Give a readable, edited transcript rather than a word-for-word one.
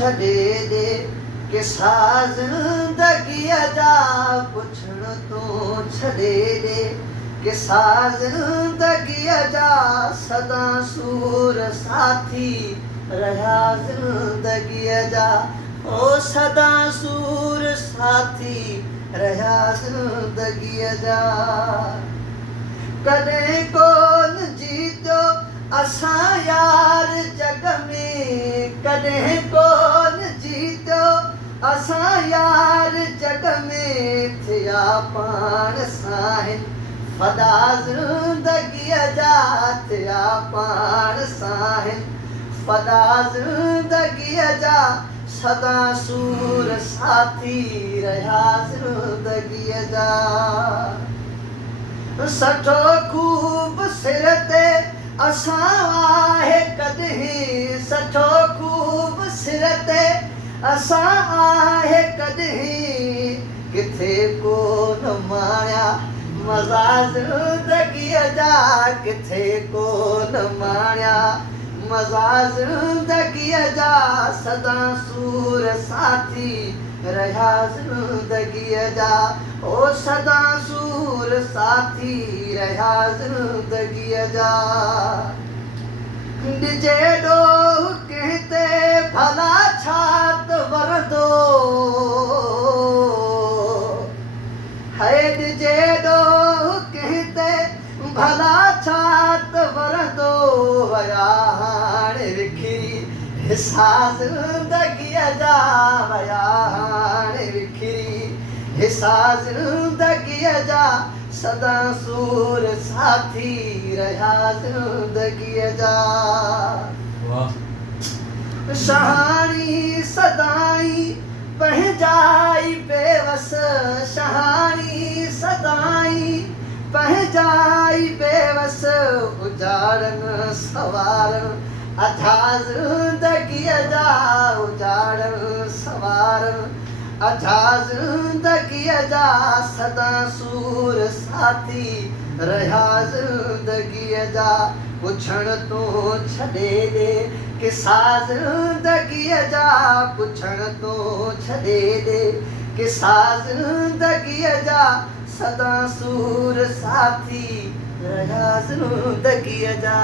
छॾे ॾे किसा ज़िंदगीअ जा पुछण तूं छॾे ॾे किसा ज़िंदगीअ जा सदा सूर साथी रहिया ज़िंदगीअ जा ओ सदा सूर साथी रहिया ज़िंदगीअ जा कॾहिं कोन जीतो असां यार जग में कॾहिं कोन जीतो असां यार जग में थिया पाण सां फदा ज़िंदगीअ जा थिया पाण सां फदा ज़िंदगीअ जा सदा सूर साथी रहिया ज़िंदगीअ जा सठो खूब सिर ते असां आहे कॾहिं सठो खूब सिर ते असां आहे कॾहिं किथे कोन माणिया मज़ा ज़िंदगीअ जा किथे कोन माणिया मज़ा ज़िंदगीअ जा सदा सूर साथी रहिया ज़िंदगीअ जा ओ सदा सूर साथी रहिया ज़िंदगीअ जा ॾिजे ॾोह कंहिं ते भला छा त वरंदो है ॾिजे ॾोह कंहिं ते भला छा त वरंदो वया हाणे विखिरी हिसा ज़िंदगीअ जा वया हाणे विखिरी हिसा ज़िंदगीअ जा सदा सूर साथी रहिया ज़िंदगीअ जा शहाणी सदाई पंहिंजाई बेवस शहाणी सदाई पंहिंजाई बेवस उजाड़नि सवारनि अधा ज़िंदगीअ जा उजाड़नि सवारनि अधा ज़िंदगीअ जा सदा सूर साथी रहिया ज़िंदगीअ जा पुछण तूं छॾे ॾे किसा ज़िंदगीअ जा पुछण तूं छॾे ॾे किसा ज़िंदगीअ जा सदा सूर साथी रहिया ज़िंदगीअ जा